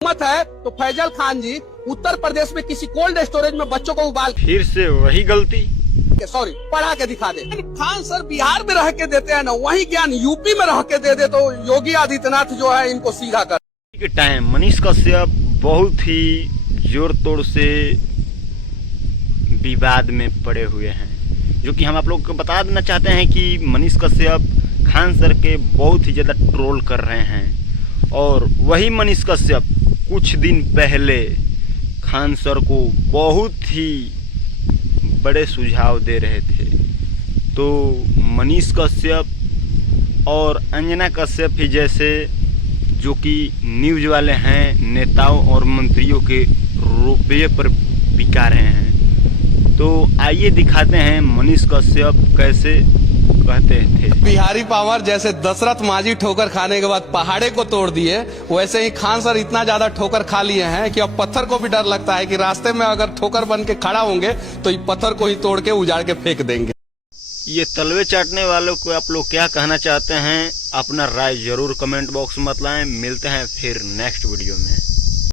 मत है तो फैजल खान जी उत्तर प्रदेश में किसी कोल्ड स्टोरेज में बच्चों को उबाल फिर से वही गलती। सॉरी पढ़ा के दिखा दे। खान सर बिहार में रह के देते हैं ना, वही ज्ञान यूपी में रह के दे दे तो योगी आदित्यनाथ जो है इनको सीधा कर। के टाइम मनीष कश्यप बहुत ही जोर तोड़ से विवाद में पड़े हुए हैं, जो कि हम आप लोग को बता देना चाहते हैं कि मनीष कश्यप खान सर के बहुत ही ज़्यादा ट्रोल कर रहे हैं। और वही मनीष कश्यप कुछ दिन पहले खान सर को बहुत ही बड़े सुझाव दे रहे थे। तो मनीष कश्यप और अंजना कश्यप ही जैसे जो कि न्यूज़ वाले हैं, नेताओं और मंत्रियों के रुपये पर बिका रहे हैं। तो आइए दिखाते हैं मनीष कश्यप कैसे कहते थे। बिहारी पावर जैसे दशरथ मांझी ठोकर खाने के बाद पहाड़े को तोड़ दिए, वैसे ही खान सर इतना ज्यादा ठोकर खा लिए हैं कि अब पत्थर को भी डर लगता है कि रास्ते में अगर ठोकर बन के खड़ा होंगे तो ये पत्थर को ही तोड़ के उजाड़ के फेंक देंगे। ये तलवे चाटने वालों को आप लोग क्या कहना चाहते हैं? अपना राय जरूर कमेंट बॉक्स में बताएं। मिलते हैं फिर नेक्स्ट वीडियो में।